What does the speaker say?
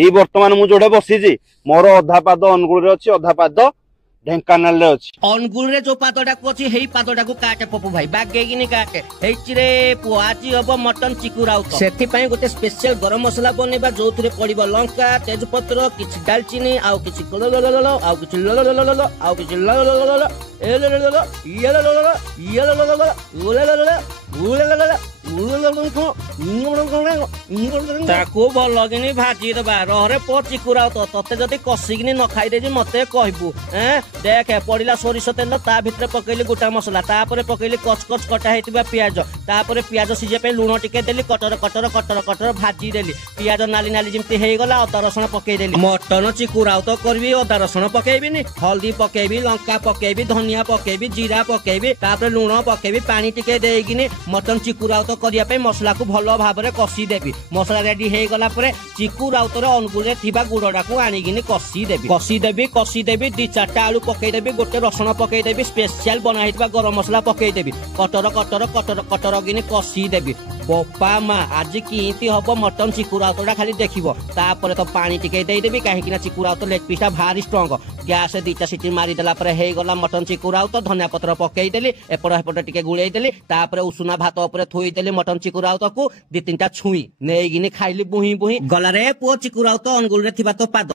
ଏଇ ବର୍ତ୍ତମାନ ମୁଁ ଯୋଉଟା ବସିଛି ମୋର ଅଧା ପାଦ ଅନୁଗୁଳରେ ଅଛି ଅଧା ପାଦ ଢେଙ୍କାନାଳରେ ଅଛି। ଅନୁଗୁଳ ରେ ଯୋଉ ପାଦଟାକୁ ଅଛି ହେଇ ପାଦଟାକୁ କାଟେ ପପୁ ଭାଇ ବାଗେଇକିନି କାଟେ ହେଇଚିରେ ପୁଅ ଆଜି ହବ ମଟନ ଚିକୁ ରାଉତ ସେଥିପାଇଁ ଗୋଟେ ସ୍ପେଶାଲ ଗରମ ମସଲା ବନେଇବା ଯୋଉଥିରେ ପଡିବ ଲଙ୍କା ତେଜପତ୍ର କିଛି ଡାଲଚିନି ଆଉ କିଛି ଆଉ କିଛି ଆଉ କିଛି ତାକୁ ଭଲ କିନି ଭାଜି ଦବା ରହରେ ପୁଅ ଚିକୁ ରାଉତ ତତେ ଯଦି କଷିକିନି ନ ଖାଇଦେବି ମତେ କହିବୁ ଦେଖେ ପଡିଲା ସୋରିଷ ତେଲ ତା ଭିତରେ ପକେଇଲି ଗୋଟା ମସଲା ତାପରେ ପକେଇଲି କଚ କଚ କଟା ହେଇଥିବା ପିଆଜ ତାପରେ ପିଆଜ ସିଝିବା ପାଇଁ ଲୁଣ ଟିକେ ଦେଲି କଟର କଟର କଟର କଟର ଭାଜି ଦେଲି ପିଆଜ ନାଲି ନାଲି ଯେମିତି ହେଇଗଲା ଅଦା ରସୁଣ ପକେଇଦେଲି ମଟନ ଚିକୁ ରାଉତ କରିବି ଅଦା ରସୁଣ ପକେଇବିନି ହଳଦୀ ପକେଇବି ଲଙ୍କା ପକେଇବି ଧନିଆ ପକେଇବି ଜିରା ପକେଇବି ତାପରେ ଲୁଣ ପକେଇବି ପାଣି ଟିକେ ଦେଇକିନି ମଟନ ଚିକୁ ରାଉତ କରିବା ପାଇଁ ମସଲାକୁ ଭଲ ଭାବରେ କଷି ଦେବି ମସଲା ରେଡି ହେଇଗଲା ପରେ ଚିକୁ ରାଉତର ଅନୁଗୁଳରେ ଥିବା ଗୁଡଟାକୁ ଆଣିକିନି କଷିଦେବି 2-4ଟା ଆଳୁ ପକେଇଦେବି ଗୋଟେ ରସୁଣ ପକେଇଦେବି ସ୍ପେଶାଲ ବନା ହେଇଥିବା ଗରମ ମସଲା ପକେଇଦେବି କଟର କଟର କଟର କଟର କିନି କଷିଦେବି ବୋପା ମା ଆଜି କିନ୍ତି ହବ ମଟନ ଚିକୁ ରାଉତଟା ଖାଲି ଦେଖିବ ତାପରେ ତ ପାଣି ଟିକେ ଦେଇଦେବି କାହିଁକି ନା ଚିକୁ ରାଉତ ଲେଗ ପିସଟା ଭାରି ଷ୍ଟ୍ରଙ୍ଗ ଗ୍ୟାସ 2ଟା ସିଟି ମାରିଦେଲା ପରେ ହେଇଗଲା ମଟନ ଚିକୁ ରାଉତ ଧନିଆ ପତ୍ର ପକେଇଦେଲି ଏପଟ ହେପଟ ଟିକେ ଗୁଳେଇଦେଲି ତାପରେ ଉଷୁନା ଭାତ ଉପରେ ଥୋଇଦେଲି ମଟନ ଚିକୁ ରାଉତକୁ 2-3ଟା ଛୁଇଁ ନେଇକିନି ଖାଇଲି ବୁହିଁ ବୁହିଁ ଗଲାରେ ପୁଅ ଚିକୁ ରାଉତ ଅନୁଗୁଳରେ ଥିବା ତ ପାଦ